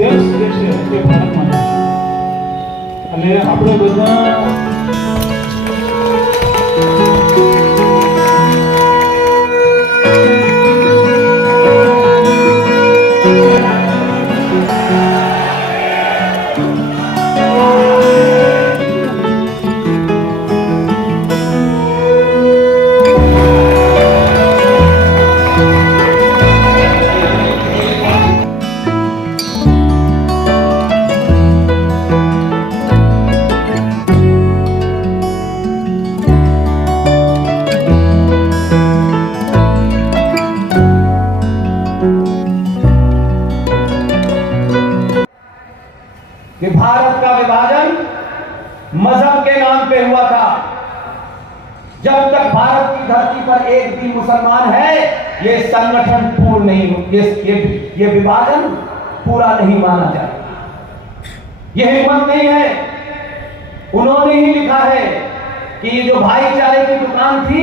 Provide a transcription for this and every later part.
દેશ જે છે તે ભારતમાં છે અને આપણે બધા कि भारत का विभाजन मजहब के नाम पे हुआ था। जब तक भारत की धरती पर एक भी मुसलमान है, ये संगठन पूर्ण नहीं, ये विभाजन पूरा नहीं माना जाएगा। ये हिम्मत नहीं है। उन्होंने ही लिखा है कि ये जो भाईचारे की दुकान थी,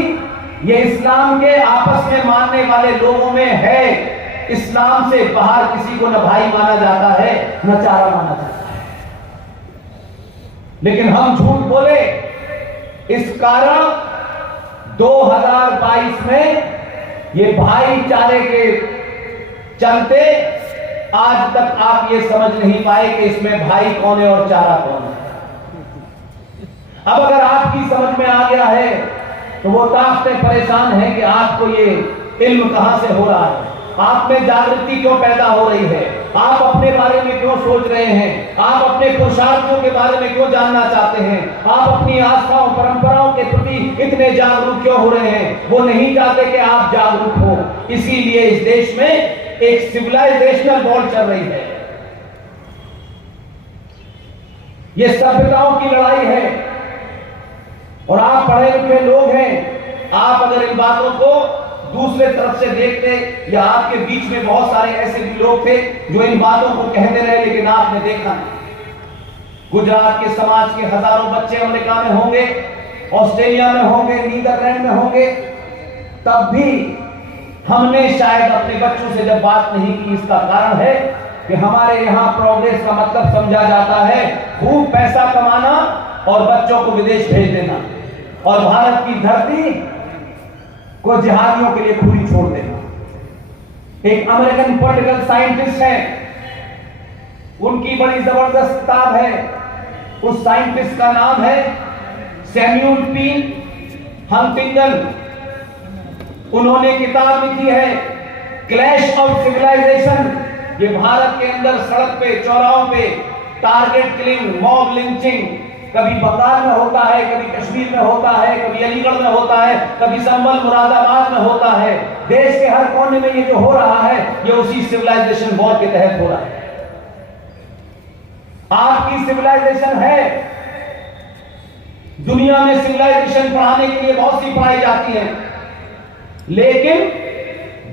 ये इस्लाम के आपस में मानने वाले लोगों में है। इस्लाम से बाहर किसी को न भाई माना जाता है, न चारा माना जाता है। लेकिन हम झूठ बोले, इस कारण 2022 में ये भाईचारे के चलते आज तक आप ये समझ नहीं पाए कि इसमें भाई कौन है और चारा कौन है। अब अगर आपकी समझ में आ गया है तो वो ताकते परेशान है कि आपको ये इल्म कहां से हो रहा है, आप में जागृति क्यों पैदा हो रही है, आप अपने बारे में क्यों सोच रहे हैं, आप अपने पुरुषार्थों के बारे में क्यों जानना चाहते हैं, आप अपनी आस्थाओं परंपराओं के प्रति इतने जागरूक क्यों हो रहे हैं। वो नहीं चाहते कि आप जागरूक हो। इसीलिए इस देश में एक सिविलाइजेशनल वॉर चल रही है। ये सभ्यताओं की लड़ाई है और आप पढ़े लिखे लोग हैं। आप अगर इन बातों को दूसरे तरफ से देखते, या आपके बीच में बहुत सारे ऐसे भी लोग थे जो इन बातों को कहते रहे, लेकिन आपने देखा नहीं। गुजरात के समाज के हजारों बच्चे अमेरिका में होंगे, ऑस्ट्रेलिया में होंगे, नीदरलैंड में होंगे, तब भी हमने शायद अपने बच्चों से जब बात नहीं की। इसका कारण है कि हमारे यहां प्रोग्रेस का मतलब समझा जाता है खूब पैसा कमाना और बच्चों को विदेश भेज देना, और भारत की धरती को जिहादियों के लिए खुली छोड़ देना। एक अमेरिकन पॉलिटिकल साइंटिस्ट है, उनकी बड़ी जबरदस्त किताब है। उस साइंटिस्ट का नाम है सैम्यूल पी हंटिंगटन। उन्होंने किताब लिखी है क्लैश ऑफ सिविलाइजेशन। ये भारत के अंदर सड़क पे, चौराहों पे टारगेट किलिंग, मॉब लिंचिंग कभी बंगाल में होता है, कभी कश्मीर में होता है, कभी अलीगढ़ में होता है, कभी संभल मुरादाबाद में होता है। देश के हर कोने में ये जो हो रहा है, ये उसी सिविलाइजेशन वॉर के तहत हो रहा है। आपकी सिविलाइजेशन है। दुनिया में सिविलाइजेशन पढ़ाने के लिए बहुत सी पढ़ाई जाती है, लेकिन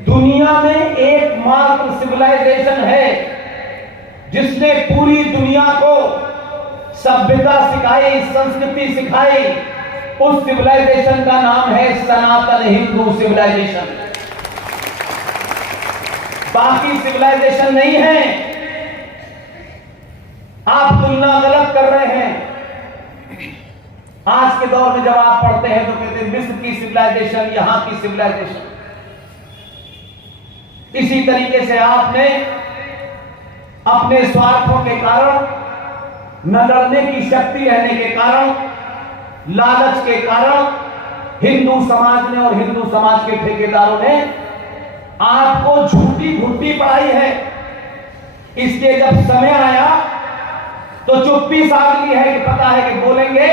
दुनिया में एकमात्र सिविलाइजेशन है जिसने पूरी दुनिया को सभ्यता सिखाई, संस्कृति सिखाई। उस सिविलाइजेशन का नाम है सनातन हिंदू सिविलाइजेशन। बाकी सिविलाइजेशन नहीं है। आप तुलना गलत कर रहे हैं। आज के दौर में जब आप पढ़ते हैं तो कहते हैं मिस्र की सिविलाइजेशन, यहां की सिविलाइजेशन। इसी तरीके से आपने अपने स्वार्थों के कारण, न लड़ने की शक्ति रहने के कारण, लालच के कारण हिंदू समाज ने और हिंदू समाज के ठेकेदारों ने आपको झूठी भुट्टी पढ़ाई है। इसलिए जब समय आया तो चुप्पी साध ली है कि पता है कि बोलेंगे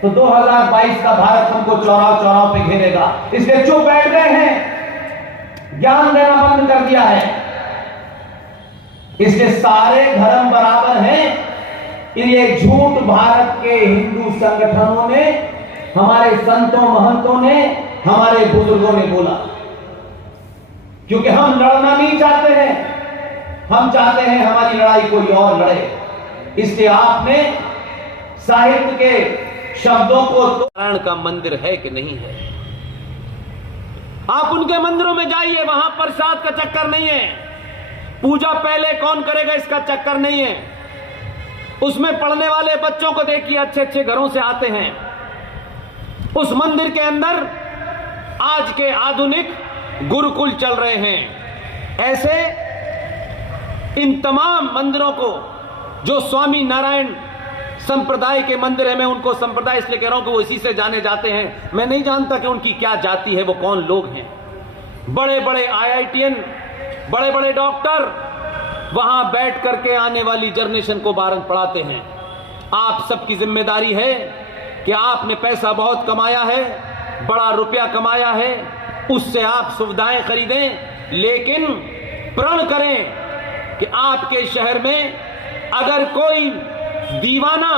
तो 2022 का भारत हमको चौराव चौराव पे घेरेगा। इसलिए चुप बैठ गए हैं, ज्ञान देना बंद कर दिया है। इसलिए सारे धर्म बराबर हैं। ये झूठ भारत के हिंदू संगठनों ने, हमारे संतों महंतों ने, हमारे बुजुर्गों ने बोला। क्योंकि हम लड़ना नहीं चाहते हैं, हम चाहते हैं हमारी लड़ाई कोई और लड़े। इसलिए आपने साहित्य के शब्दों को नारायण का मंदिर है कि नहीं है। आप उनके मंदिरों में जाइए, वहां प्रसाद का चक्कर नहीं है। पूजा पहले कौन करेगा इसका चक्कर नहीं है। उसमें पढ़ने वाले बच्चों को देखिए, अच्छे अच्छे घरों से आते हैं। उस मंदिर के अंदर आज के आधुनिक गुरुकुल चल रहे हैं। ऐसे इन तमाम मंदिरों को, जो स्वामी नारायण संप्रदाय के मंदिर है, मैं उनको संप्रदाय इसलिए कह रहा हूं कि वो इसी से जाने जाते हैं। मैं नहीं जानता कि उनकी क्या जाति है, वो कौन लोग हैं। बड़े बड़े IITian, बड़े बड़े डॉक्टर वहां बैठ करके आने वाली जनरेशन को बारंग पढ़ाते हैं। आप सबकी जिम्मेदारी है कि आपने पैसा बहुत कमाया है, बड़ा रुपया कमाया है, उससे आप सुविधाएं खरीदें, लेकिन प्रण करें कि आपके शहर में अगर कोई दीवाना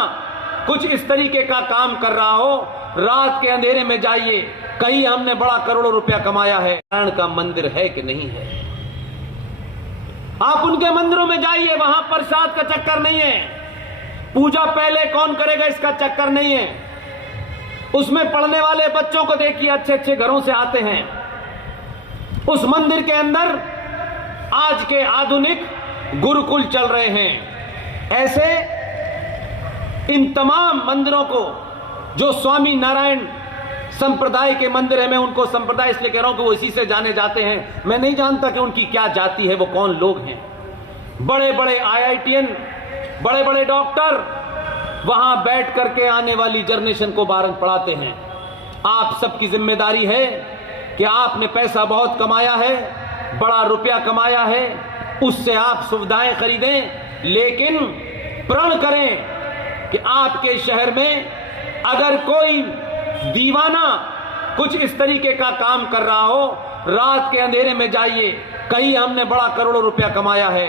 कुछ इस तरीके का काम कर रहा हो, रात के अंधेरे में जाइए, कहीं हमने बड़ा करोड़ों रुपया कमाया है। नारायण का मंदिर है कि नहीं है, आप उनके मंदिरों में जाइए, वहां प्रसाद का चक्कर नहीं है। पूजा पहले कौन करेगा इसका चक्कर नहीं है। उसमें पढ़ने वाले बच्चों को देखिए, अच्छे अच्छे घरों से आते हैं। उस मंदिर के अंदर आज के आधुनिक गुरुकुल चल रहे हैं। ऐसे इन तमाम मंदिरों को, जो स्वामी नारायण संप्रदाय के मंदिर है, मैं उनको संप्रदाय इसलिए कह रहा हूं कि वो इसी से जाने जाते हैं। मैं नहीं जानता कि उनकी क्या जाति है, वो कौन लोग हैं। बड़े बड़े IITian, बड़े बड़े डॉक्टर वहां बैठ करके आने वाली जनरेशन को बारंग पढ़ाते हैं। आप सबकी जिम्मेदारी है कि आपने पैसा बहुत कमाया है, बड़ा रुपया कमाया है, उससे आप सुविधाएं खरीदें, लेकिन प्रण करें कि आपके शहर में अगर कोई दीवाना कुछ इस तरीके का काम कर रहा हो, रात के अंधेरे में जाइए, कहीं हमने बड़ा करोड़ों रुपया कमाया है।